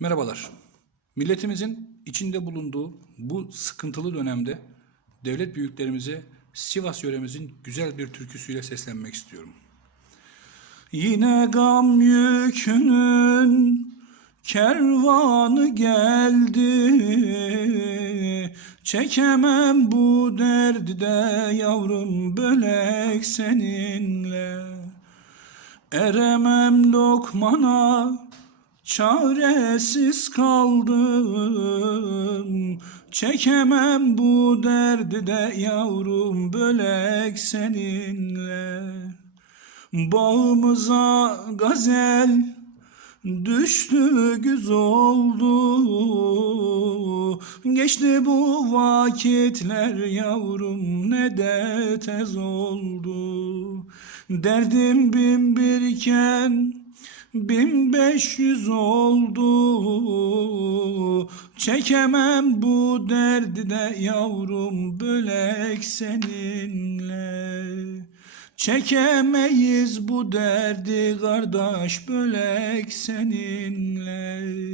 Merhabalar. Milletimizin içinde bulunduğu bu sıkıntılı dönemde devlet büyüklerimize Sivas yöremizin güzel bir türküsüyle seslenmek istiyorum. Yine gam yükünün kervanı geldi Çekemem bu derdi de yavrum bölek seninle Eremem lokmana çaresiz kaldım. Çekemem bu derdi de yavrum bölek seninle. Bağımıza gazel düştü güz oldu. Geçti bu vakitler yavrum ne de tez oldu. Derdim bin birken bin beş yüz oldu. Çekemem bu derdi de yavrum bölek seninle. Çekemeyiz bu derdi kardeş bölek seninle